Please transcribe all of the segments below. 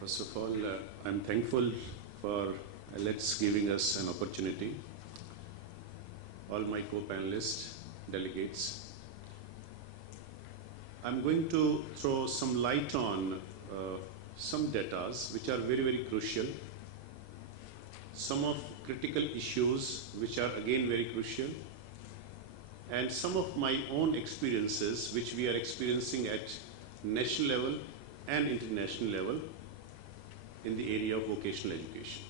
First of all, I'm thankful for Let's giving us an opportunity. All my co-panelists, delegates. I'm going to throw some light on some datas which are very, very crucial. Some of critical issues which are again very crucial. And some of my own experiences which we are experiencing at national level and international level in the area of vocational education.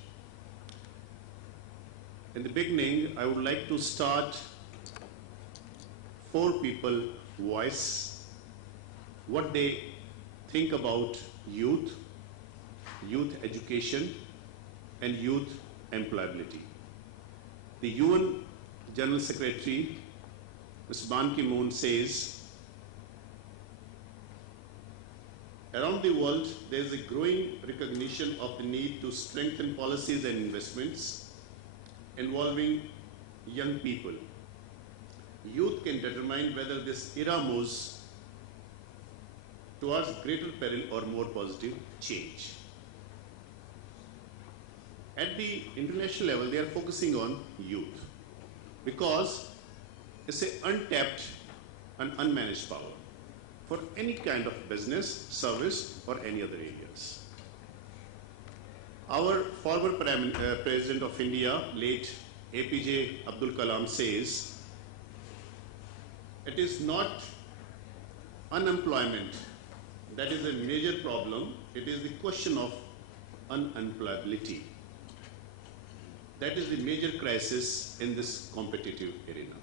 In the beginning, I would like to start 4 people voice, what they think about youth, youth education, and youth employability. The UN General Secretary, Mr. Ban Ki-moon, says, around the world, there is a growing recognition of the need to strengthen policies and investments involving young people. Youth can determine whether this era moves towards greater peril or more positive change. At the international level, they are focusing on youth because it's an untapped and unmanaged power for any kind of business, service, or any other areas. Our former President of India, late APJ Abdul Kalam, says, it is not unemployment that is a major problem, it is the question of unemployability. That is the major crisis in this competitive arena.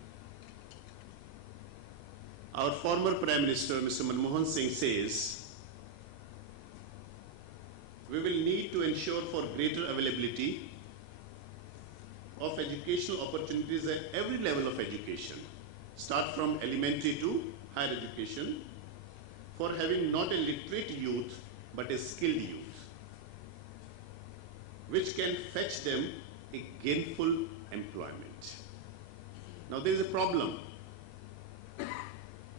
Our former Prime Minister, Mr. Manmohan Singh, says, we will need to ensure for greater availability of educational opportunities at every level of education, start from elementary to higher education, for having not a literate youth, but a skilled youth, which can fetch them a gainful employment. Now there is a problem.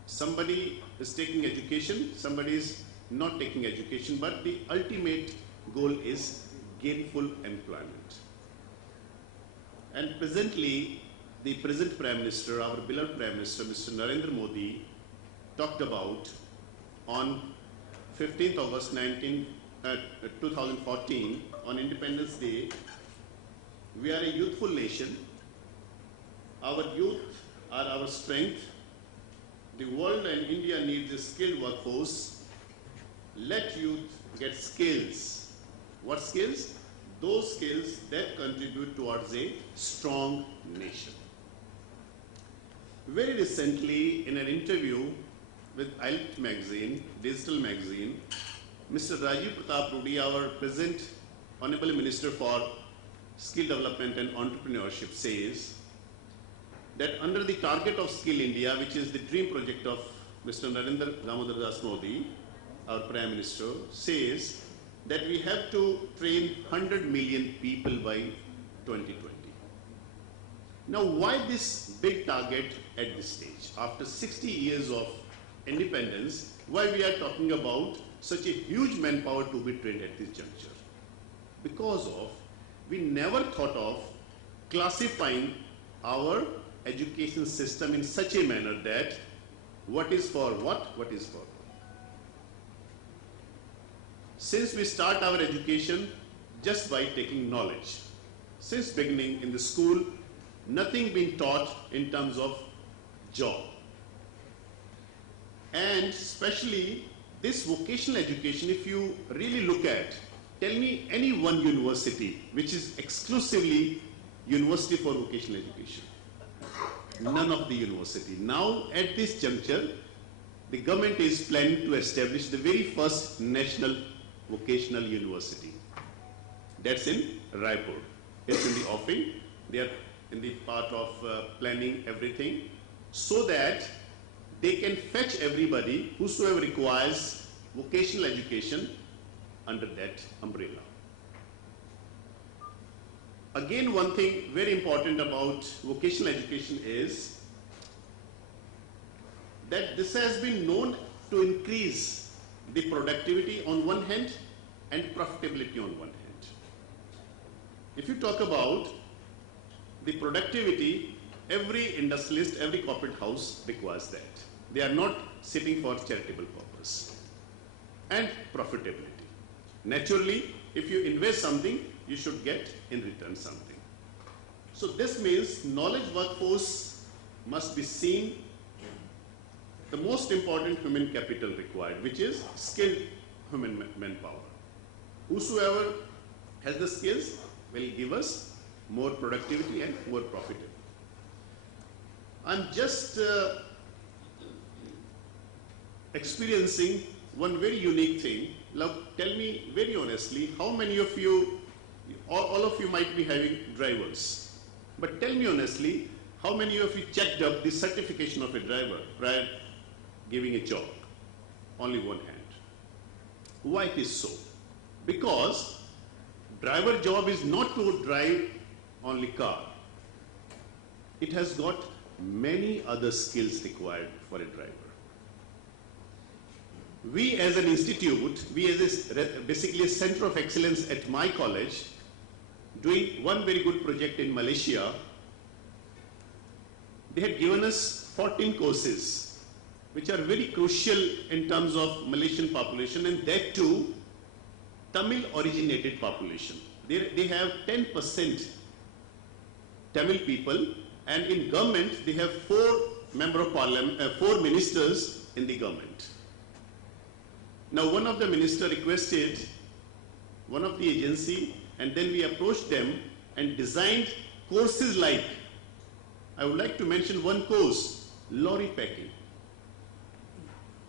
Somebody is taking education, somebody is not taking education, but the ultimate goal is gainful employment. And presently, the present Prime Minister, our beloved Prime Minister, Mr. Narendra Modi, talked about on 15th August 2014, on Independence Day, we are a youthful nation. Our youth are our strength. The world and India needs a skilled workforce. Let youth get skills. What skills? Those skills that contribute towards a strong nation. Very recently, in an interview with IELT magazine, digital magazine, Mr. Rajiv Pratap Rudy, our present Honorable Minister for Skill Development and Entrepreneurship, says that under the target of Skill India, which is the dream project of Mr. Narendra Damodar Das Modi, our Prime Minister, says that we have to train 100 million people by 2020. Now, why this big target at this stage? After 60 years of independence, why we are talking about such a huge manpower to be trained at this juncture? Because of, we never thought of classifying our education system in such a manner that what is for what is for what. Since we start our education just by taking knowledge, since beginning in the school, nothing been taught in terms of job. And especially this vocational education, if you really look at, tell me any one university which is exclusively university for vocational education. None of the university. Now at this juncture, the government is planning to establish the very first national vocational university. That's in Raipur. It's in the offing. They are in the part of planning everything so that they can fetch everybody whosoever requires vocational education under that umbrella. Again, one thing very important about vocational education is that this has been known to increase the productivity on one hand and profitability on one hand. If you talk about the productivity, every industrialist, every corporate house requires that. They are not sitting for charitable purpose. And profitability. Naturally, if you invest something, you should get in return something. So this means knowledge workforce must be seen the most important human capital required, which is skilled human manpower. Whosoever has the skills will give us more productivity and more profitability. I'm just experiencing one very unique thing. Now, tell me very honestly, how many of you, all of you might be having drivers, but tell me honestly, how many of you checked up the certification of a driver prior giving a job? Only one hand. Why it is so? Because driver job is not to drive only car. It has got many other skills required for a driver. We as an institute, we as basically a center of excellence at my college, doing one very good project in Malaysia. They had given us 14 courses, which are very crucial in terms of Malaysian population, and that too, Tamil originated population. They have 10% Tamil people, and in government, they have 4 members of parliament, 4 ministers in the government. Now, one of the minister requested one of the agency, and then we approached them and designed courses like, I would like to mention one course, lorry packing.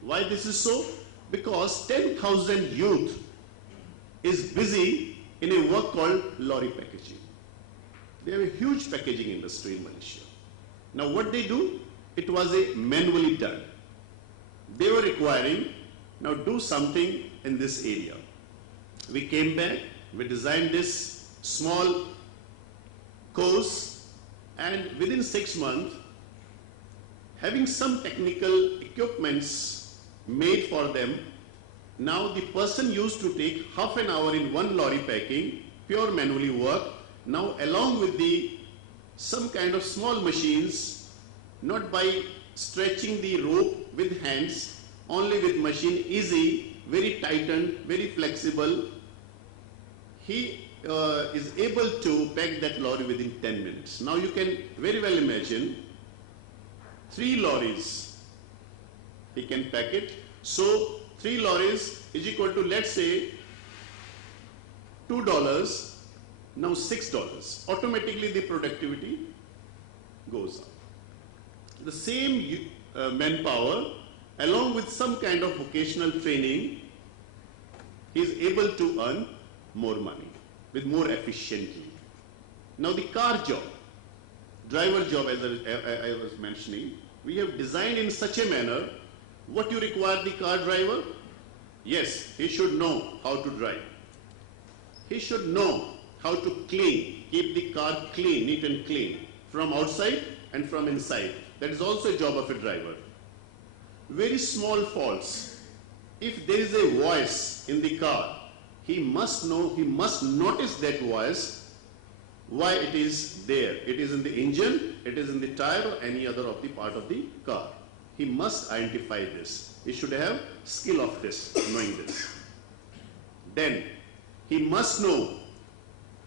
Why this is so? Because 10,000 youth is busy in a work called lorry packaging. They have a huge packaging industry in Malaysia. Now what they do, it was a manually done. They were requiring, now do something in this area. We came back, we designed this small course, and within 6 months, having some technical equipments made for them, now the person used to take half an hour in one lorry packing, pure manually work, now along with some kind of small machines, not by stretching the rope with hands, only with machine, easy, very tightened, very flexible, he is able to pack that lorry within 10 minutes. Now you can very well imagine 3 lorries, he can pack it. So 3 lorries is equal to, let's say, $2, now $6. Automatically the productivity goes up. The same manpower, along with some kind of vocational training, he is able to earn more money with more efficiently. Now the car job, driver job, as I was mentioning, we have designed in such a manner. What you require the car driver? Yes, he should know how to drive. He should know how to clean, keep the car clean, neat and clean, from outside and from inside. That is also a job of a driver. Very small faults. If there is a voice in the car, he must know, he must notice that voice, why it is there. It is in the engine, it is in the tire, or any other of the part of the car. He must identify this. He should have skill of this, knowing this. Then he must know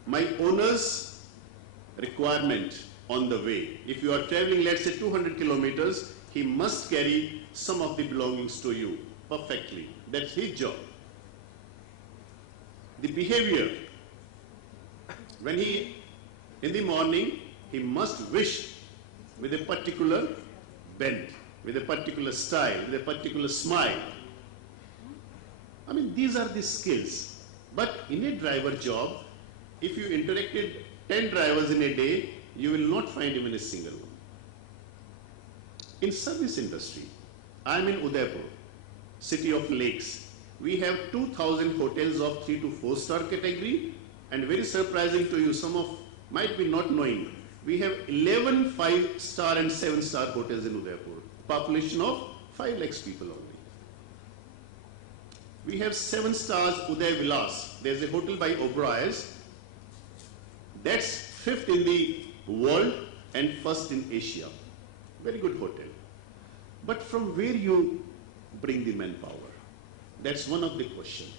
my owner's requirement on the way. If you are traveling, let's say 200 kilometers, he must carry some of the belongings to you perfectly. That's his job. The behavior, when he, in the morning, he must wish with a particular bend, with a particular style, with a particular smile. I mean, these are the skills. But in a driver job, if you interacted 10 drivers in a day, you will not find even a single one. In service industry, I am in Udaipur, city of lakes. We have 2,000 hotels of 3 to 4 star category, and very surprising to you, some of might be not knowing, we have 11 5-star and 7-star hotels in Udaipur, population of 5 lakhs people only. We have 7 stars Uday Vilas. There's a hotel by Oberoi's. That's 5th in the world and 1st in Asia. Very good hotel. But from where you bring the manpower? That's one of the questions.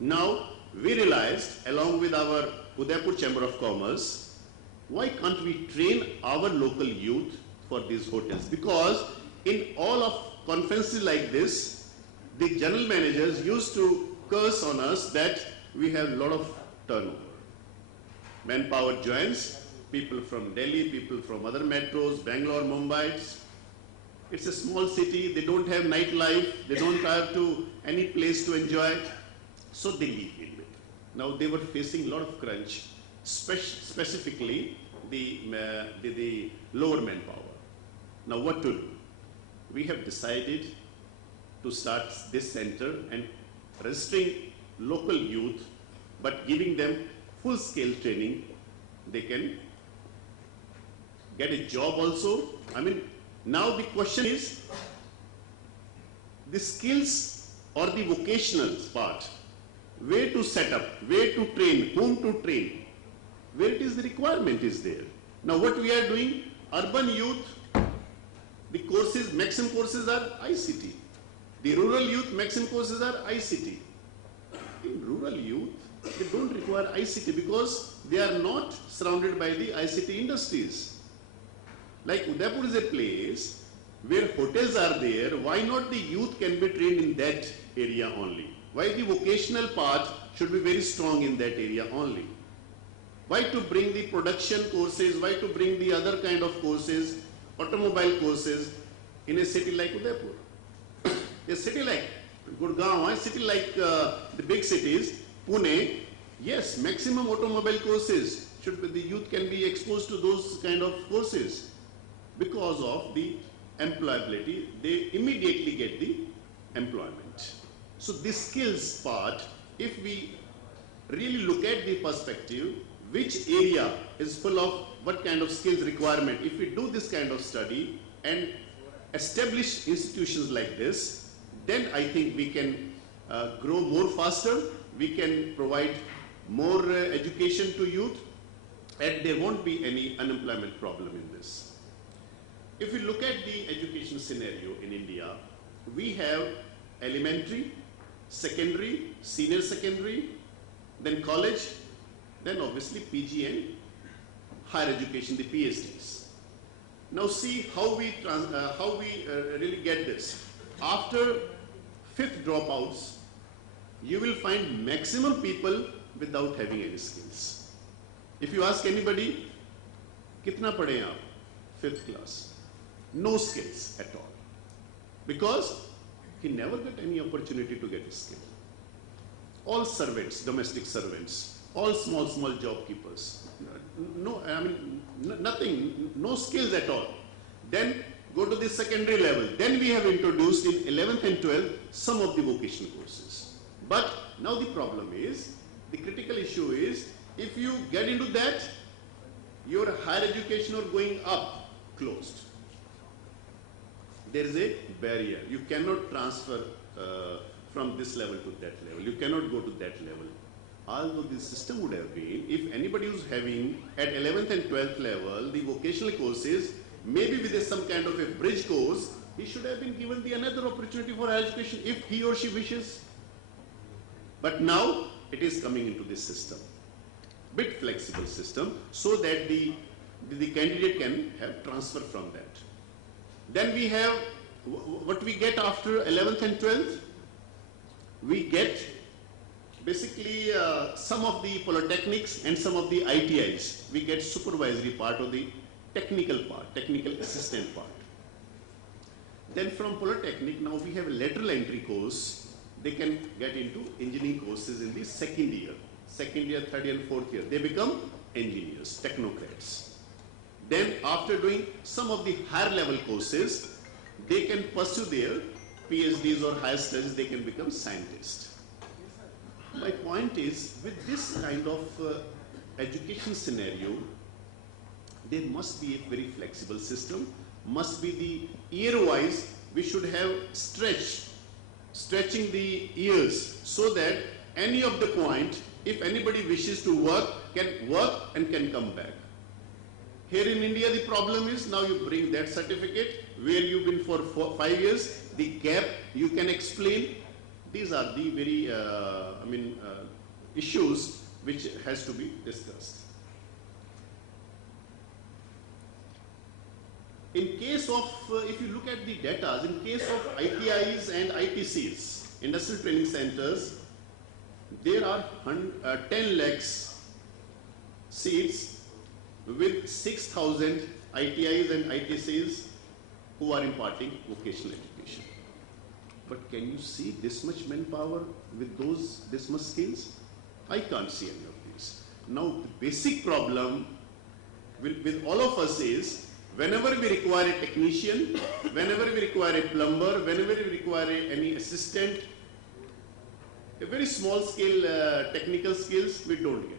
Now, we realized, along with our Udaipur Chamber of Commerce, why can't we train our local youth for these hotels? Because in all of conferences like this, the general managers used to curse on us that we have a lot of turnover. Manpower joins, people from Delhi, people from other metros, Bangalore, Mumbai. It's a small city, they don't have nightlife, they don't have to any place to enjoy, so they leave in it. Now they were facing a lot of crunch, specifically the lower manpower. Now what to do? We have decided to start this center and registering local youth, but giving them full-scale training. They can get a job also. I mean, now the question is the skills or the vocational part, where to set up, where to train, whom to train, where it is the requirement is there. Now what we are doing, urban youth, the courses, maximum courses are ICT. The rural youth, maximum courses are ICT. In rural youth, they don't require ICT because they are not surrounded by the ICT industries. Like Udaipur is a place where hotels are there, why not the youth can be trained in that area only? Why the vocational part should be very strong in that area only? Why to bring the production courses, why to bring the other kind of courses, automobile courses in a city like Udaipur? A city like Gurgaon, a city like the big cities, Pune, yes, maximum automobile courses should be, the youth can be exposed to those kind of courses. Because of the employability, they immediately get the employment. So this skills part, if we really look at the perspective, which area is full of what kind of skills requirement, if we do this kind of study and establish institutions like this, then I think we can grow more faster, we can provide more education to youth, and there won't be any unemployment problem in this. If we look at the education scenario in India, we have elementary, secondary, senior secondary, then college, then obviously PG and higher education, the PhDs. Now see how we really get this. After 5th dropouts, you will find maximum people without having any skills. If you ask anybody, kitna padhe aap? 5th class. No skills at all. Because he never got any opportunity to get a skill. All servants, domestic servants, all small job keepers. No, I mean, nothing, no skills at all. Then go to the secondary level. Then we have introduced in 11th and 12th some of the vocational courses. But now the problem is, the critical issue is, if you get into that, your higher education or going up closed. There is a barrier. You cannot transfer from this level to that level. You cannot go to that level. Although this system would have been, if anybody who's having at 11th and 12th level the vocational courses, maybe with some kind of a bridge course, he should have been given the another opportunity for higher education if he or she wishes. But now it is coming into this system, bit flexible system, so that the candidate can have transfer from that. Then we have what we get after 11th and 12th. We get basically some of the polytechnics and some of the ITIs. We get supervisory part or the technical part, technical assistant part. Then from polytechnic, now we have a lateral entry course. They can get into engineering courses in the second year, third year and fourth year. They become engineers, technocrats. Then after doing some of the higher level courses, they can pursue their PhDs or higher studies, they can become scientists. My point is, with this kind of education scenario, there must be a very flexible system, must be the year-wise, we should have stretch stretching the years so that any of the point, if anybody wishes to work, can work and can come back. Here in India, the problem is now you bring that certificate where you've been for 5 years, the gap you can explain. These are the very, issues which has to be discussed. In case of, if you look at the data, in case of ITIs and ITCs, Industrial Training Centers, there are 10 lakhs seats with 6,000 ITIs and ITCs who are imparting vocational education. But can you see this much manpower with this much skills? I can't see any of these. Now, the basic problem with all of us is, whenever we require a technician, whenever we require a plumber, whenever we require any assistant, a very small scale technical skills we don't get.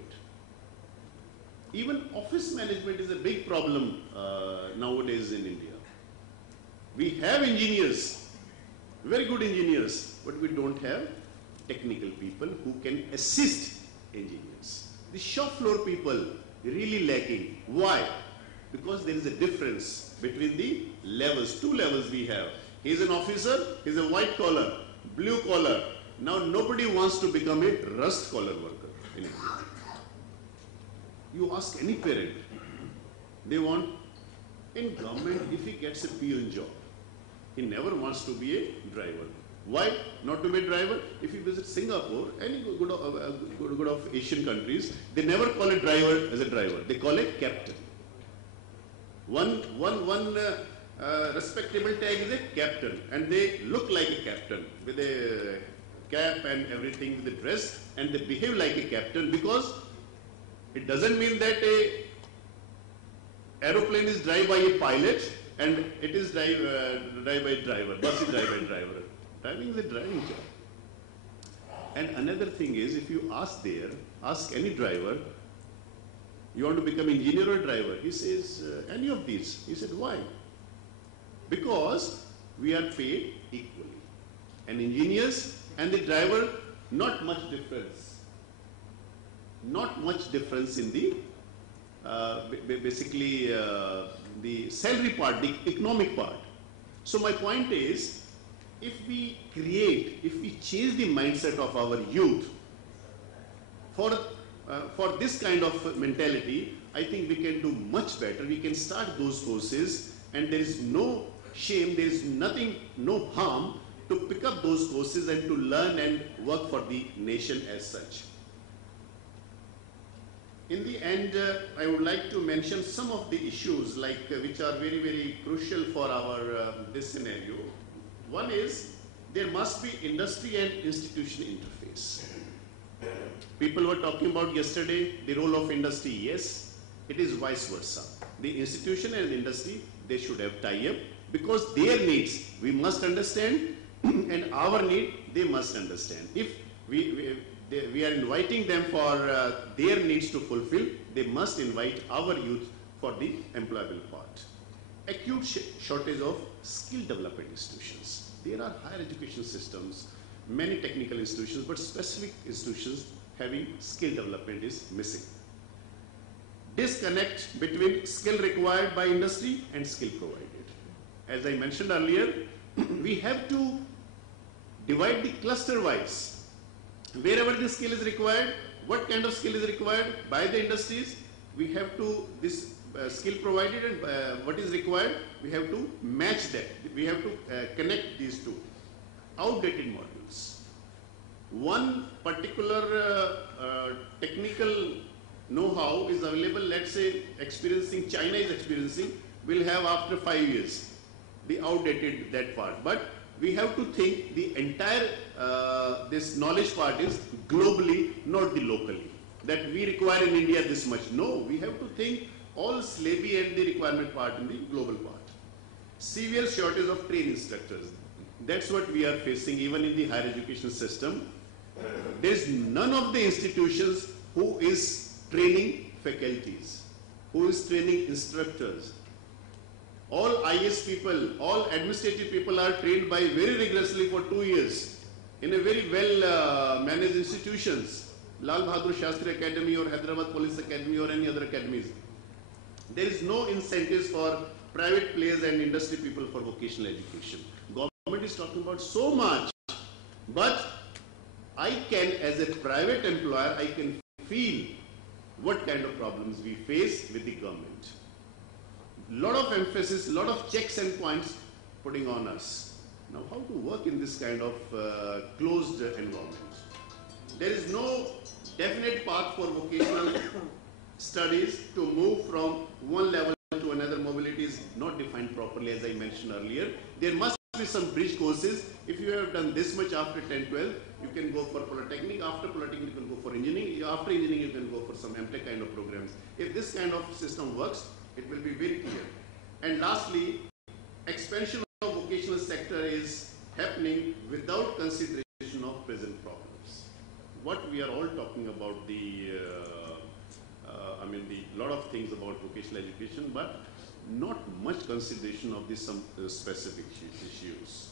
Even office management is a big problem nowadays in India. We have engineers, very good engineers, but we don't have technical people who can assist engineers. The shop floor people really lacking. Why? Because there is a difference between the levels, 2 levels we have. He is an officer, he is a white collar, blue collar. Now nobody wants to become a rust collar worker in India. You ask any parent, they want, in government, if he gets a peon job, he never wants to be a driver. Why not to be a driver? If you visit Singapore, any good of Asian countries, they never call a driver as a driver. They call a captain. One respectable tag is a captain, and they look like a captain with a cap and everything, with the dress, and they behave like a captain, because it doesn't mean that a aeroplane is driven by a pilot and it is driven by a driver, bus is driven by a driver. Driving is a driving job. And another thing is, if you ask any driver, you want to become engineer or driver? He says, any of these. He said, why? Because we are paid equally. And engineers and the driver, not much difference. Not much difference in the, the salary part, the economic part. So my point is, if we change the mindset of our youth for this kind of mentality, I think we can do much better. We can start those courses, and there is no shame, there is nothing, no harm to pick up those courses and to learn and work for the nation as such. In the end, I would like to mention some of the issues which are very, very crucial for our this scenario. One is, there must be industry and institution interface. People were talking about yesterday the role of industry. Yes, it is vice versa. The institution and the industry, they should have tie-up, because their needs we must understand and our need they must understand. If we are inviting them for their needs to fulfill, they must invite our youth for the employable part. Acute shortage of skill development institutions. There are higher education systems, many technical institutions, but specific institutions having skill development is missing. Disconnect between skill required by industry and skill provided. As I mentioned earlier, we have to divide the cluster wise. Wherever the skill is required, what kind of skill is required by the industries, we have to, this skill provided and what is required, we have to match that. We have to connect these two. Outdated modules. One particular technical know-how is available, let's say China is experiencing, will have after 5 years, the outdated that part. But we have to think the entire this knowledge part is globally, not the locally. That we require in India this much. No, we have to think all slavery and the requirement part in the global part. Severe shortage of trained instructors. That's what we are facing even in the higher education system. There is none of the institutions who is training faculties, who is training instructors. All IS people, all administrative people are trained by very rigorously for 2 years. in a very well managed institutions, Lal Bahadur Shastri Academy or Hyderabad Police Academy or any other academies. There is no incentives for private players and industry people for vocational education. Government is talking about so much, but I can, as a private employer, I can feel what kind of problems we face with the government. Lot of emphasis, lot of checks and points putting on us. Now, how to work in this kind of closed environment? There is no definite path for vocational studies to move from one level to another. Mobility is not defined properly, as I mentioned earlier. There must be some bridge courses. If you have done this much after 10, 12, you can go for polytechnic. After polytechnic, you can go for engineering. After engineering, you can go for some MTech kind of programs. If this kind of system works, it will be very clear. And lastly, expansion of vocational sector is happening without consideration of present problems. What we are all talking about the lot of things about vocational education, but not much consideration of some specific issues.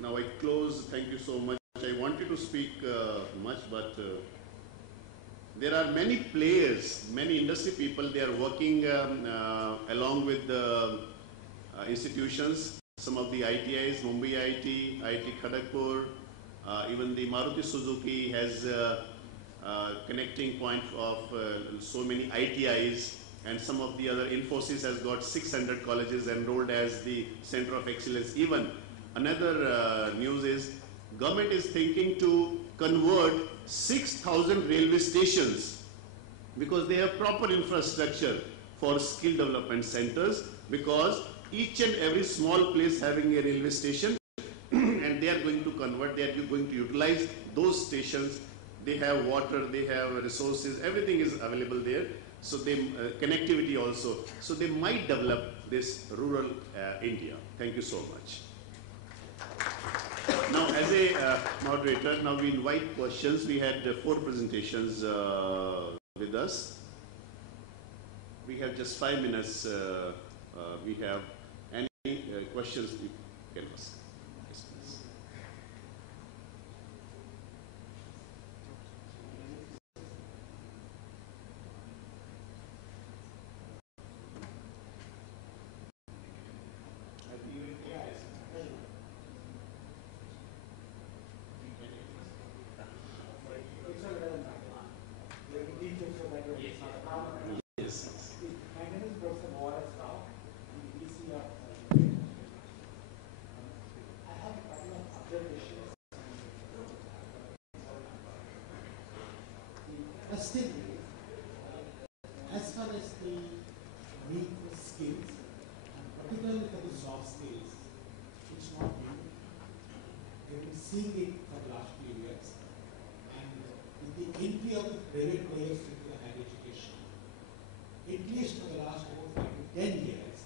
Now I close. Thank you so much. I wanted to speak much, but there are many players, many industry people. They are working along with the institutions. Some of the ITIs, Mumbai IIT, IIT Kharagpur, even the Maruti Suzuki has connecting point of so many ITIs, and some of the other Infosys has got 600 colleges enrolled as the center of excellence. Even another news is government is thinking to convert 6,000 railway stations, because they have proper infrastructure for skill development centers, because each and every small place having a railway station and they are going to convert, they are going to utilize those stations. They have water, they have resources, everything is available there. So they connectivity also. So they might develop this rural India. Thank you so much. Now, as a moderator, now we invite questions. We had 4 presentations with us. We have just 5 minutes. We have any questions you can ask. Yes, please. Still, as far as the need for skills, and particularly for the soft skills, it's not new. We've been seeing it for the last few years. And with the entry of the private players into the higher education, at least for the last about 5 to 10 years,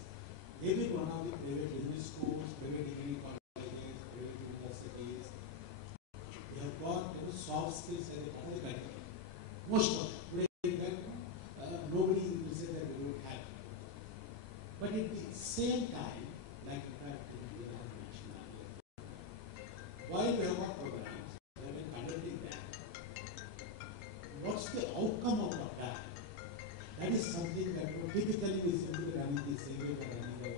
every one of the private business schools, private degree colleges, private universities, they have got soft skills as a part of the curriculum. Most of them. Nobody will say that we don't have it. But at the same time, like in fact, we have mentioned earlier, while we have got programs, we have been conducting them, what's the outcome of that? That is something that typically we simply running the savings or running the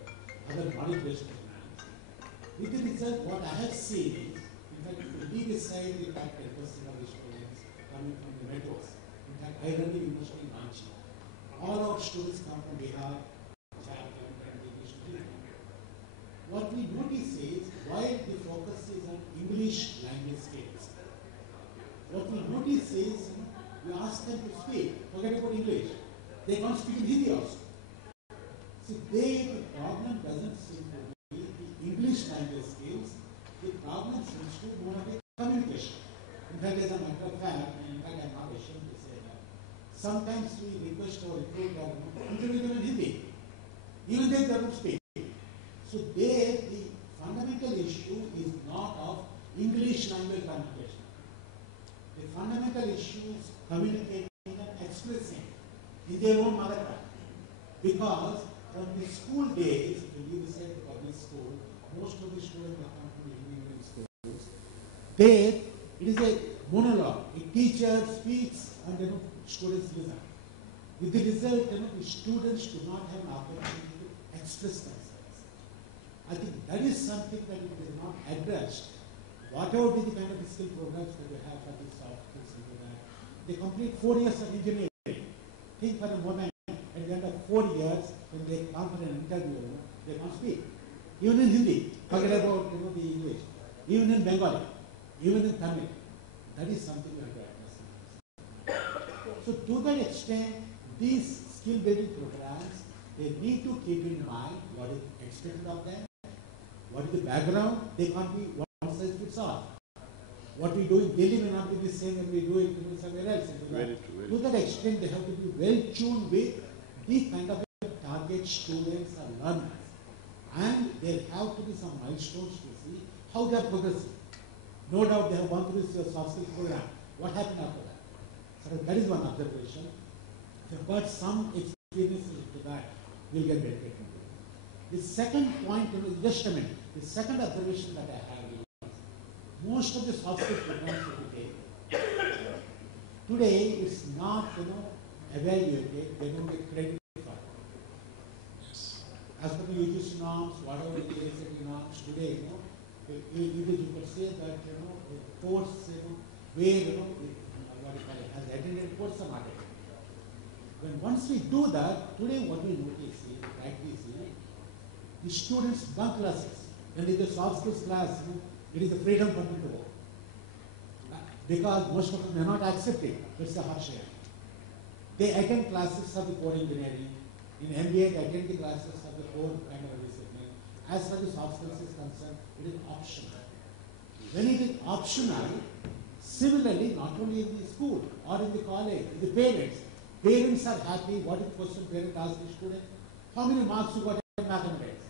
other knowledge-based programs. With the result, what I have seen is, in fact, we leave aside the fact that 10% of the students coming from the metros. In fact, I run the university in Ranchi. All our students come from Bihar, Jharkhand, and Sri Lanka. What we notice is, while the focus is on English language skills, what we notice is, we ask them to speak, forget about English. They can't speak in Hindi also. See, the problem doesn't seem to be the English language skills, the problem seems to be more of a communication. In fact, as a matter of fact, and in fact, I'm not ashamed to say that, sometimes we request our recruiter to interview them in Hindi. Even they don't speak. So there, the fundamental issue is not of English language communication. The fundamental issue is communicating and expressing in their own mother tongue. Because from the school days, when you decide the public school, most of the students that come from the Indian schools, There, it is a monologue. A teacher speaks and students listen. With the result, the students do not have an opportunity to express themselves. I think that is something that it is not addressed. Whatever be the kind of skill programs that we have for these soft skills and that, they complete 4 years of engineering. Think for a moment, at the end of 4 years, when they come for an interview, they can't speak. Even in Hindi, forget about the English. Even in Bengali, even in Tamil, that is something we have to address. So to that extent, these skill building programs, they need to keep in mind what is expected of them, what is the background. They can't be one size fits all. What we do in Delhi may not be the same when we do it somewhere else. Very true. To that extent, they have to be well tuned with the kind of target students or learners. And there have to be some milestones to see how they are progressing. No doubt they have gone through this soft skills program. What happened after that? So that is one observation. If you've got some experiences to that, you'll get better. The second point, just a minute, the second observation that I have is most of the soft skills programs today it's not evaluated, they don't get credit for it. As per the UGC norms, whatever the KSAT norms today, you could say that a course where has attended course or not attended. When once we do that, today what we notice is practice the students bunk classes. When it is a soft skills class, it is a freedom for them to go. Because most of them may not accept it. It's a harsh reality. They attend classes of the core engineering. In MBA, they attend the classes of the core kind of discipline. As far as soft skills is concerned, it is optional. When it is optional, similarly, not only in the school or in the college, the parents are happy. What is the question parent asks the student? How many marks you got in mathematics?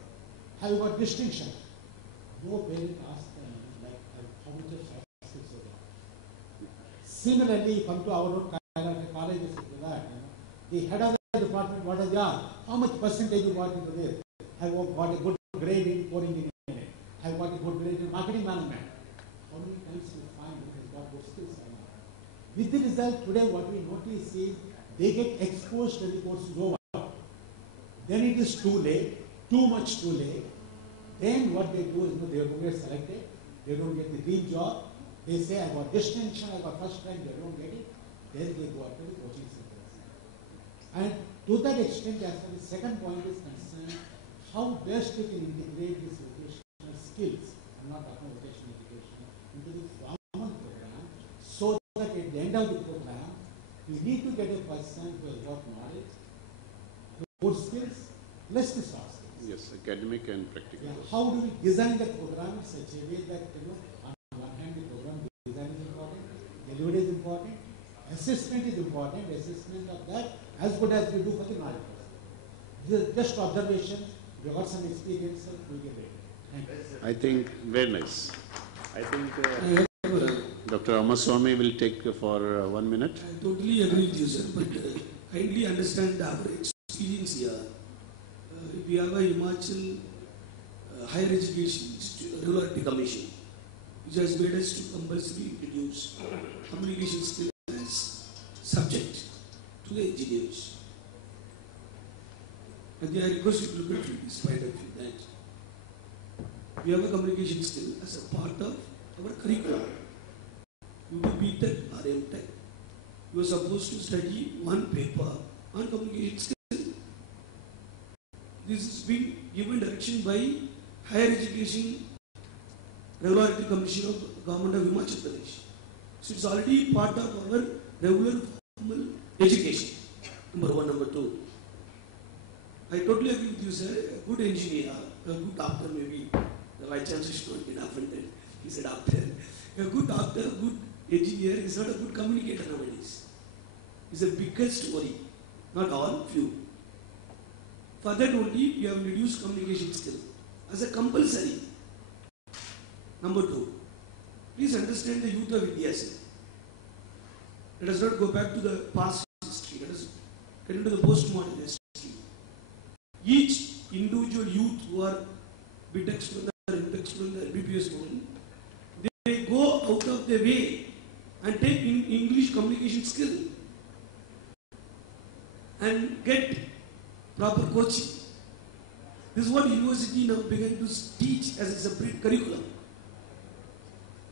Have you got distinction? No parent asks them like how much of soft skills you got. Similarly, come to our own colleges into that. The head of the department, what is that? How much percentage you got into this? Have you got a good grade in core engineering? Have you got a good grade in marketing management? How many times you find it has got good skills or not? With the result, today what we notice is they get exposed to the courses over. Then it is too late, too much too late. Then what they do is they don't get selected, they don't get the dream job. They say, I got distinction, I got first rank, they don't get it. Then they go up to the coaching centers. And to that extent, as far as the second point is concerned, how best we can integrate these vocational skills, I'm not talking about vocational education, into the formal program, so that at the end of the program, you need to get a person who has got knowledge, core skills, plus the soft skills. Yes, academic and practical. Yeah, how do we design the program in such a way that, on one hand, the program design is important, delivery is important, assessment is important, assessment of that as good as we do for the knowledge person. These are just observations, we got some experience, we get it. Thank you. I think, very nice. I think Dr. Ramaswamy will take for 1 minute. I totally agree with you, sir, but kindly understand our experience here. We have a Himachal Higher Education Regularity Commission, which has made us to compulsory introduce communication skills as subject to the engineers. And they are requested to look at it despite the fact that we have a communication skill as a part of our curriculum. You do BTech or MTech. You are supposed to study one paper on communication skill. This is being given direction by Higher Education Regularity Commission of Government of Himachal Pradesh. So it's already part of our regular formal education. Number one. Number two, I totally agree with you, sir. A good engineer, a good doctor, maybe the vice chancellor should not get offended. He's a doctor. A good doctor, a good engineer is not a good communicator nowadays. It's a biggest worry. Not all, few. For that only, you have reduced communication skill as a compulsory. Number two, please understand the youth of India, sir. Let us not go back to the past history. Let us get into the postmodern history. Each individual youth who are BTech student, MTech student, MBBS student, they go out and take English communication skill and get proper coaching. This is what university now began to teach as a separate curriculum,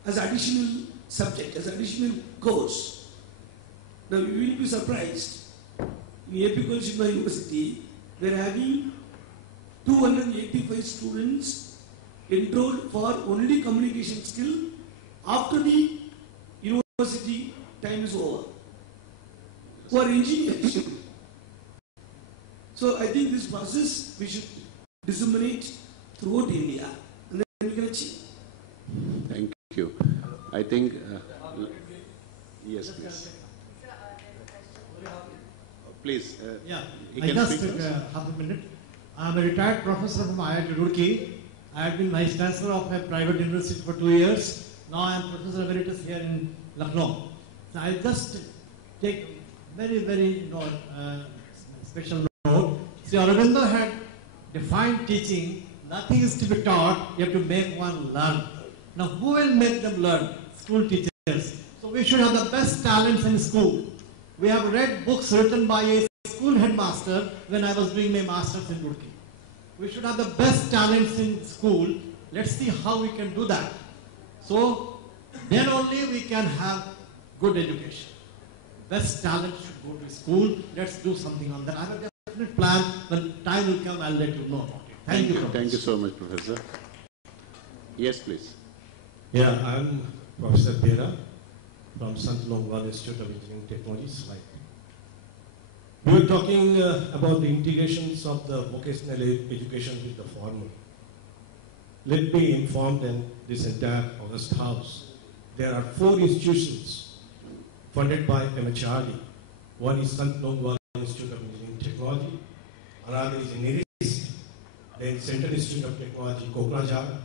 as additional subject, as additional course. Now you will be surprised. In AP Shima University, we are having 285 students enrolled for only communication skill after the university time is over, who are engineers. So I think this process we should disseminate throughout India, and then we can achieve. Thank you. I think, yes, please. Please, Yeah, you I can just speak took first. half a minute. I am a retired professor from IIT Roorkee. I had been vice chancellor of a private university for 2 years. Now I am professor emeritus here in Lucknow. So I just take very special note. See, Aurobindo had defined teaching. Nothing is to be taught. You have to make one learn. Now, who will make them learn? School teachers. So we should have the best talents in school. We have read books written by a school headmaster when I was doing my master's in Roorkee. We should have the best talents in school. Let's see how we can do that. So then only we can have good education. Best talent should go to school. Let's do something on that. I have a definite plan. When time will come, I'll let you know about it. Thank you. Thank you so much, Professor. Yes, please. Yeah, I'm Professor Bera from Sant Longwal Institute of Engineering Technologies. We were talking about the integrations of the vocational education with the formal. Let me inform them, this entire August House, there are 4 institutions funded by MHRD. One is Sant Longwal Institute of Engineering Technology, another is in NIRIS, then Central Institute of Technology, Kokrajhar,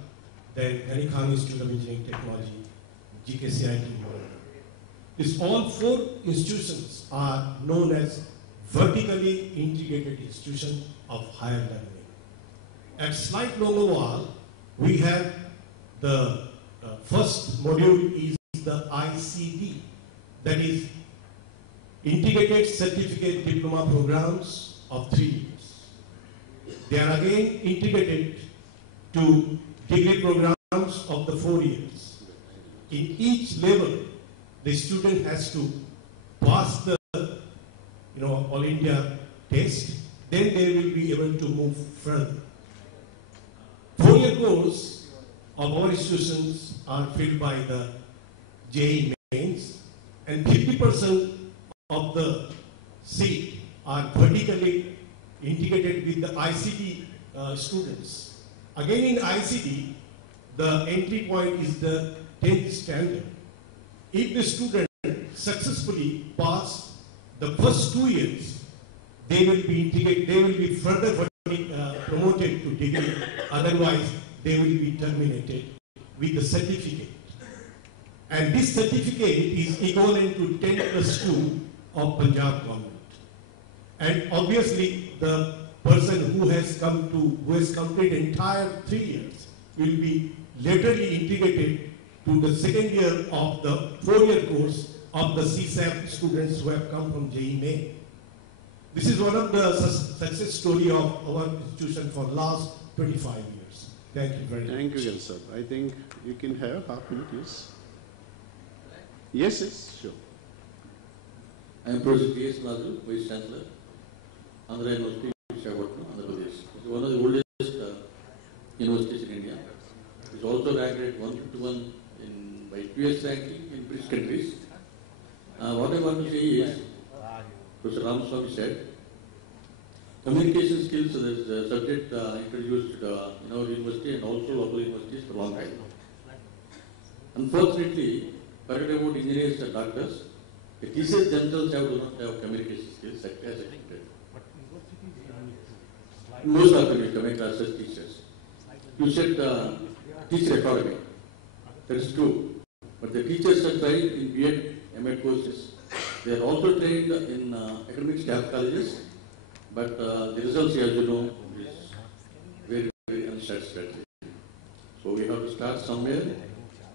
then Ghani Khan Institute of Engineering Technology, GKCIT. These all 4 institutions are known as vertically integrated institutions of higher learning. At Slight Longowal, we have the first module is the ICD, that is Integrated Certificate Diploma Programs of 3 years. They are again integrated to degree programs of the 4 years. In each level, the student has to pass the All India test, then they will be able to move further. 4-year course of our institutions are filled by the JEE mains, and 50% of the seat are vertically integrated with the ICT students. Again, in ICT, the entry point is the 10th standard. If the student successfully pass the first 2 years, they will be integrated, they will be further promoted to degree. Otherwise, they will be terminated with the certificate. And this certificate is equivalent to 10+2 of Punjab government. And obviously, the person who has completed entire 3 years will be laterally integrated to the second year of the 4-year course of the CSAP students who have come from JEE Main. This is one of the success story of our institution for last 25 years. Thank you very much. Thank you, sir. I think you can have half minute, yes. Yes, sure. I am Professor P.S. Raju, Vice Chancellor, Andhra University, Visakhapatnam, Andhra Pradesh. It's one of the oldest universities in India. It's also ranked at 151 by QS ranking in British countries. What I want to say is, Professor Ramaswamy said, communication skills is a subject introduced in our university and also local universities for a long time. Unfortunately, forget about engineers and doctors, the teachers themselves do not have communication skills as expected. Most of them will come across as teachers. You said teacher academy. That is true. But the teachers are trained in B.Ed, M.Ed courses. They are also trained in academic staff colleges. But the results, as you know, is very unsatisfactory. So we have to start somewhere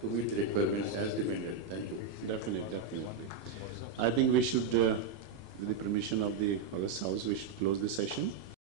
to meet the requirements as demanded. Thank you. Definitely. I think we should, with the permission of the August House, we should close the session.